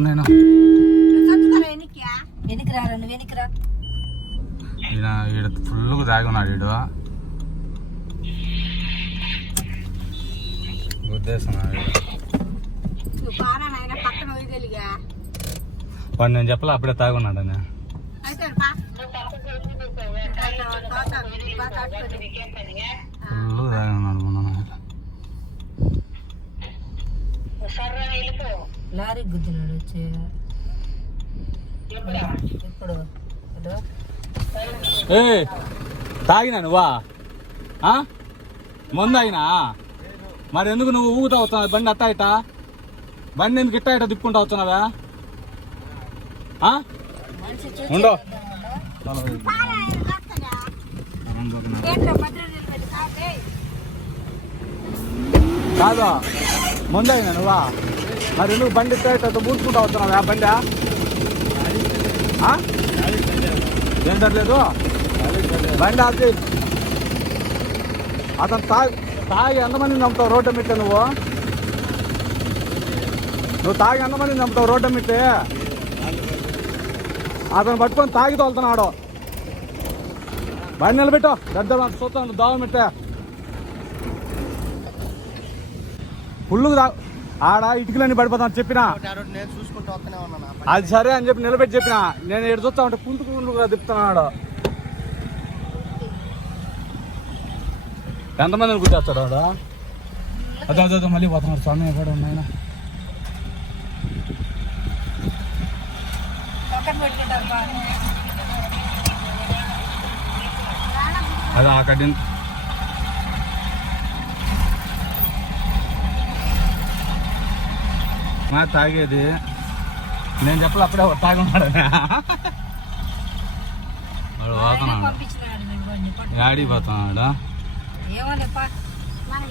నేను ఈడ ఫుల్గా తాగి ఉన్నాడు ఈడు. ఉద్దేశం వాడు నేను చెప్పలే అప్పుడే తాగున్నాడు ఉన్నాడని ఫుల్గా తాగి ఉన్నాడు మొన్న. లారీ గుద్దినాడు వచ్చి. ఇప్పుడు ఏ తాగినా నువ్వా? ఆ? మందు తాగినా? మరి ఎందుకు నువ్వు ఊగుతా వస్తున్నావు? బండి అట్టా ఇట్టా బండి ఎందుకు ఇట్టా ఇట్టా తిప్పుకుంటా వస్తున్నావా? ఉండో. కాదే కాదు? ముందు అయినా నువ్వా? మరి నువ్వు బండి ఇట్టా మూసుకుంటా పూసుకుంటా ఆ బండి? ఆ? ఏం తరలేదు బండి అది. అతను తాగి తాగి ఎంతమంది నమ్ముతావు రోడ్డు మిట్ట నువ్వు. నువ్వు తాగి ఎంతమంది నమ్ముతావు రోడ్డు మిట్టే అతను పట్టుకొని తాగి తోలుతున్నాడు బండి నిలబెట్టు. పెద్ద చూస్తాను దావ మిట్టే ఫుల్లుగా తా ఆడ ఇటుకలన్నీ పడిపోతాను చెప్పినా. అది సరే అని చెప్పి నిలబెట్టి చెప్పిన. నేను ఎటు చూస్తా ఉంటే కుంటుకు కుంటుకుగా తిప్పుతున్నాడు ఎంతమందిని గుర్తేస్తాడు వాడు అదే అదే అదే మళ్ళీ పోతున్నాడు స్వామి కూడా ఉన్నాయన. అదే అక్కడ మా తాగేది నేను చెప్పలే అప్పుడే వాడు తాగి ఉన్నాడు వాడు ఆయనే పోతున్నాడు పంపించినాడు